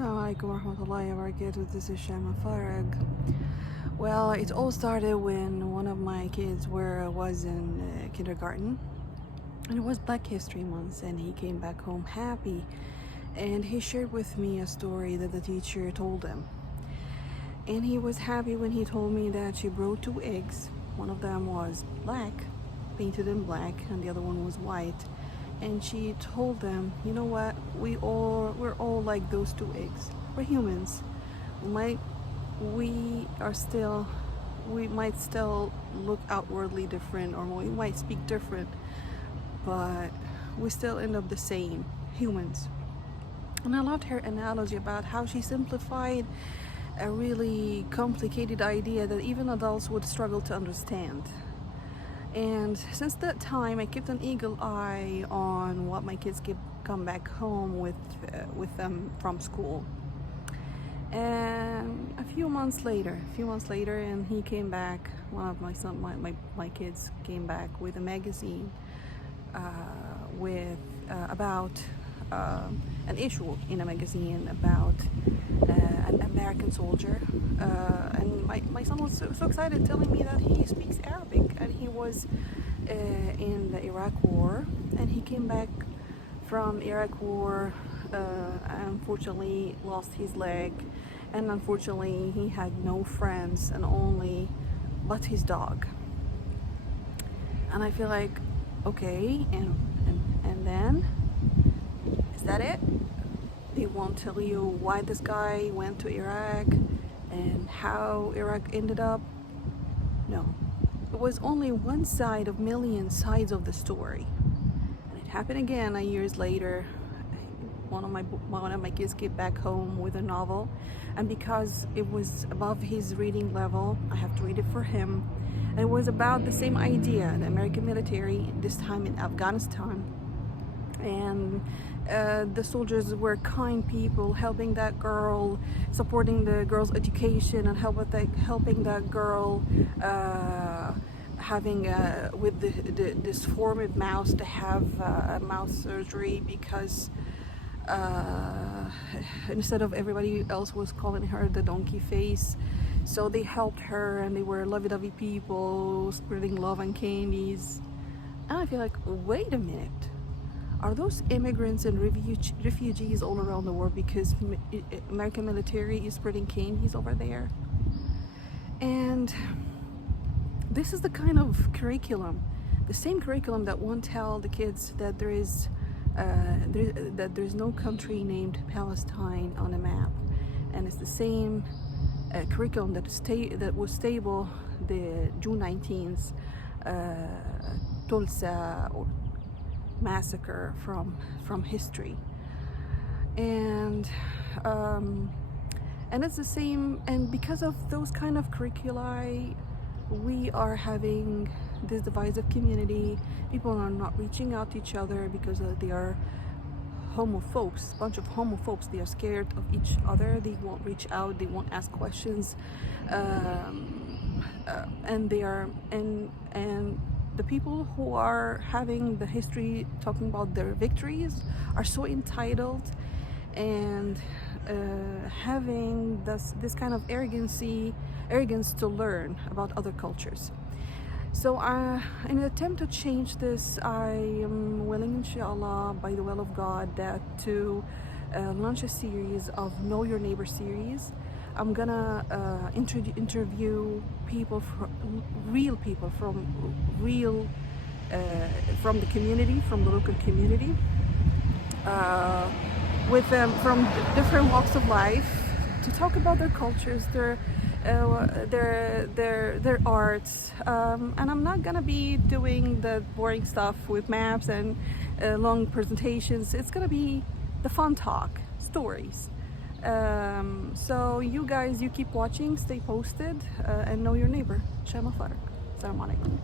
Assalamualaikum warahmatullahi wabarakatuh. This is Shama Farag. Well, it all started when one of my kids was in kindergarten, and it was Black History Month, and he came back home happy, and he shared with me a story that the teacher told him. And he was happy when he told me that she brought two eggs. One of them was black, painted in black, and the other one was white. And she told them, you know what, we're all like those two eggs. We're humans. We might still look outwardly different, or we might speak different, but we still end up the same, humans. And I loved her analogy about how she simplified a really complicated idea that even adults would struggle to understand. And since that time, I kept an eagle eye on what my kids come back home with them from school. And a few months later, and he came back. One of my kids came back with a magazine about an issue in a magazine about an American soldier, and my son was so excited, telling me that he speaks Arabic, and he was in the Iraq War, and he came back from Iraq War, unfortunately lost his leg, and unfortunately he had no friends and but his dog. And I feel like, okay, and then, is that it? They won't tell you why this guy went to Iraq and how Iraq ended up. No, it was only one side of million sides of the story. And it happened again years later. One of my kids came back home with a novel, and because it was above his reading level, I have to read it for him. And it was about the same idea, the American military, this time in Afghanistan. And the soldiers were kind people, helping that girl, supporting the girl's education, and helping that girl having with this deformed mouse to have a mouth surgery, because instead of everybody else was calling her the donkey face. So they helped her, and they were lovey-dovey people, spreading love and candies. And I feel like, wait a minute. Are those immigrants and refugees all around the world because American military is spreading candies over there? And this is the kind of curriculum, the same curriculum that won't tell the kids that there's no country named Palestine on a map. And it's the same curriculum that was stable the June 19th Tulsa massacre from history, and it's the same. And because of those kind of curriculi, we are having this divisive community. People are not reaching out to each other because they are homophobes, bunch of homophobes. They are scared of each other. They won't reach out, they won't ask questions, and the people who are having the history talking about their victories are so entitled and having this kind of arrogance to learn about other cultures. So in an attempt to change this, I am willing, inshallah, by the will of God, that to launch a series of Know Your Neighbor series. I'm gonna interview people, real people from the community, from the local community, with them from different walks of life, to talk about their cultures, their arts, and I'm not gonna be doing the boring stuff with maps and long presentations. It's gonna be the fun talk, stories. So you guys, you keep watching, stay posted, and know your neighbor. Shama Farag. Assalamu alaikum.